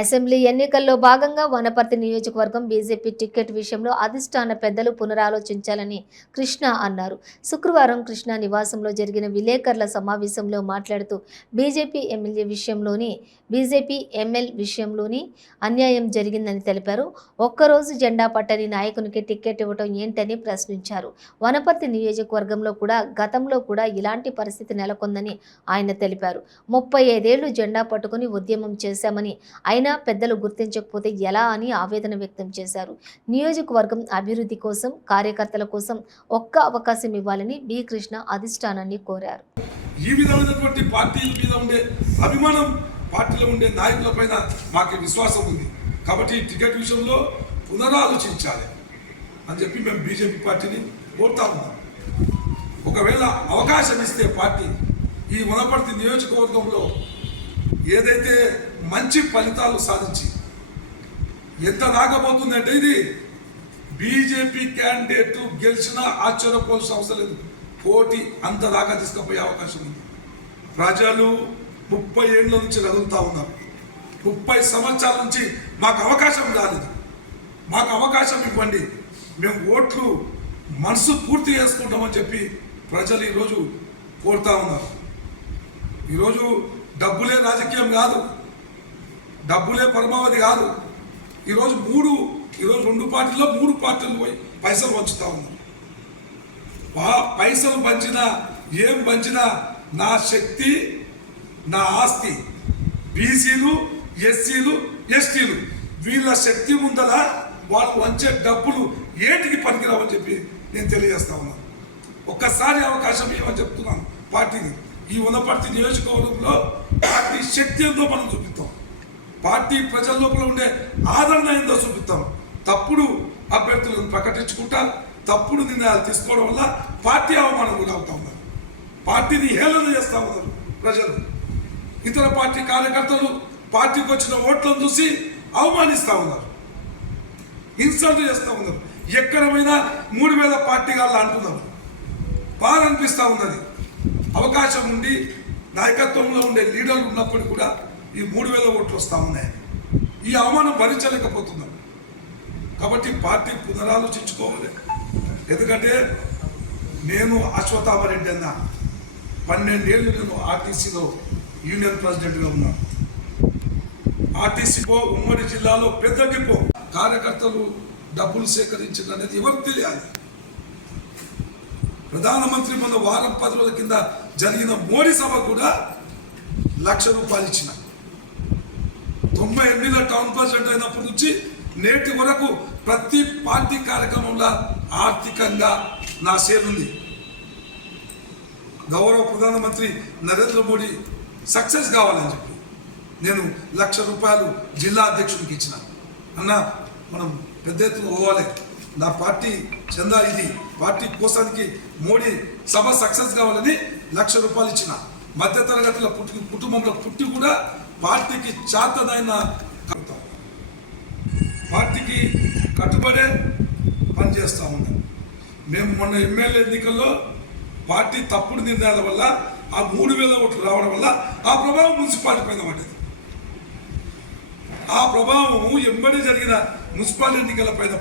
Assembly ఎన్నికల్లో భాగంగా వనపర్తి నియోజకవర్గం బీజేపీ టికెట్ విషయంలో అధిష్టాన పెద్దలు పునరాలోచించాలని కృష్ణ అన్నారు. శుక్రవారం కృష్ణ నివాసంలో జరిగిన విలేకరుల సమావేశంలో మాట్లాడుతూ బీజేపీ ఎంఎల్ విషయంలోని అన్యాయం జరిగిందని తెలిపారు. ఒక్కరోజు జెండా పట్టని నాయకునికి టికెట్ ఇవ్వటం ఏంటని ప్రశ్నించారు. వనపర్తి నియోజకవర్గంలో కూడా గతంలో కూడా ఇలాంటి పరిస్థితి నెలకొందని ఆయన తెలిపారు. 35 ఏళ్లు జెండా పట్టుకుని ఉద్యమం చేశామని అయినా పెద్దలు గుర్తించకపోతే ఎలా అని ఆవేదన వ్యక్తం చేశారు. నియోజకవర్గం అభివృద్ధి కోసం కార్యకర్తల కోసం ఒక్క అవకాశం ఇవ్వాలని బి కృష్ణ అధిష్టానాన్ని కోరారు. ఈ విధమైనటువంటి పార్టీల మీద ఉండే అభిమానం, పార్టీలో ఉండే నాయకులపైన మాకు విశ్వాసం ఉంది. కాబట్టి టికెట్ విషయంలో పునరాలోచించాలి అని చెప్పి మేము బీజేపీ పార్టీని కోరుతా ఉన్నాం. ఒకవేళ అవకాశం ఇస్తే పార్టీ ఈ వనపర్తి నియోజకవర్గంలో ఏదైతే మంచి ఫలితాలు సాధించి ఎంత రాకపోతుందంటే ఇది బీజేపీ క్యాండిడేట్ గెలిచినా ఆశ్చర్యపోవాల్సిన అవసరం లేదు. పోటీ అంత దాకా తీసుకుపోయే అవకాశం ఉంది. ప్రజలు 30 ఏళ్ళ నుంచి రగులుతా ఉన్నారు. 30 సంవత్సరాల నుంచి మాకు అవకాశం రాలేదు. మాకు అవకాశం ఇవ్వండి, మేము ఓట్లు మనసు పూర్తి చేసుకుంటామని చెప్పి ప్రజలు ఈరోజు కోరుతా ఉన్నారు. ఈరోజు డబ్బులే రాజకీయం కాదు, డబ్బులే పరమావధి కాదు. ఈరోజు 2 పార్టీల్లో 3 పార్టీలు పోయి పైసలు పంచుతా ఉన్నారు. పైసలు పంచినా ఏం పంచినా నా శక్తి, నా ఆస్తి, బీసీలు, ఎస్సీలు, ఎస్టీలు వీళ్ళ శక్తి ముందల వాళ్ళు వంచే డబ్బులు ఏటికి పనికిరావని చెప్పి నేను తెలియజేస్తా ఉన్నాను. ఒక్కసారి అవకాశం ఏమని చెప్తున్నాను పార్టీని. ఈ వనపర్తి నియోజకవర్గంలో పార్టీ శక్తి ఏందో మనం చూపిస్తాం. పార్టీ ప్రజల లోపల ఉండే ఆదరణ ఏందో చూపిస్తాం. తప్పుడు అభ్యర్థులను ప్రకటించుకుంటా తప్పుడు నిర్ణయాలు తీసుకోవడం వల్ల పార్టీ అవమానం కూడా అవుతా ఉన్నారు. పార్టీని హేళన చేస్తూ ఉన్నారు ప్రజలు. ఇతర పార్టీ కార్యకర్తలు పార్టీకి వచ్చిన ఓట్లను చూసి అవమానిస్తూ ఉన్నారు, ఇన్సల్ట్ చేస్తూ ఉన్నారు. ఎక్కడమైనా 3000 పార్టీ గాళ్ళు అంటున్నారు. బాగా అనిపిస్తూ ఉన్నది. అవకాశం ఉండి నాయకత్వంలో ఉండే లీడర్లు ఉన్నప్పుడు కూడా ఈ 3000 ఓట్లు వస్తూ ఉన్నాయి. ఈ అవమానం భరించలేకపోతున్నాం. కాబట్టి పార్టీ పునరాలోచించుకోవాలి. ఎందుకంటే నేను అశ్వత్థామరెడ్డి అన్న 12 ఏళ్ళు నేను ఆర్టీసీలో యూనియన్ ప్రెసిడెంట్గా ఉన్నాను. ఆర్టీసీలో ఉమ్మడి జిల్లాలో పెద్ద డిపో కార్యకర్తలు డబ్బులు సేకరించడం అనేది ఎవరికి తెలియాలి. ప్రధానమంత్రి మొన్న వారం 10 రోజుల కింద జరిగిన మోడీ సభ కూడా ₹1,00,000 ఇచ్చిన. 98లో టౌన్ ప్రెసిడెంట్ అయినప్పటి నుంచి నేటి వరకు ప్రతి పార్టీ కార్యక్రమంలో ఆర్థికంగా నా షేర్ ఉంది. గౌరవ ప్రధానమంత్రి నరేంద్ర మోడీ సక్సెస్ కావాలని చెప్పి నేను ₹1,00,000 జిల్లా అధ్యక్షుడికి ఇచ్చిన. అన్న మనం పెద్ద ఎత్తున పోవాలి, నా పార్టీ చందా ఇది, పార్టీ కోసానికి మోడీ సభ సక్సెస్ కావాలని ₹1,00,000 ఇచ్చిన. మధ్యతరగతుల కుటుంబంలో పుట్టి కూడా పార్టీకి చేతనైన పార్టీకి కట్టుబడే పనిచేస్తూ ఉన్నాం. మేము మొన్న ఎమ్మెల్యే ఎన్నికల్లో పార్టీ తప్పుడు నిర్ణయాల వల్ల ఆ 3000 ఓట్లు రావడం వల్ల ఆ ప్రభావం మున్సిపాలిటీ పైన పడ్డది. ఆ ప్రభావం ఎంబడి జరిగిన మున్సిపల్ ఎన్నికల పైన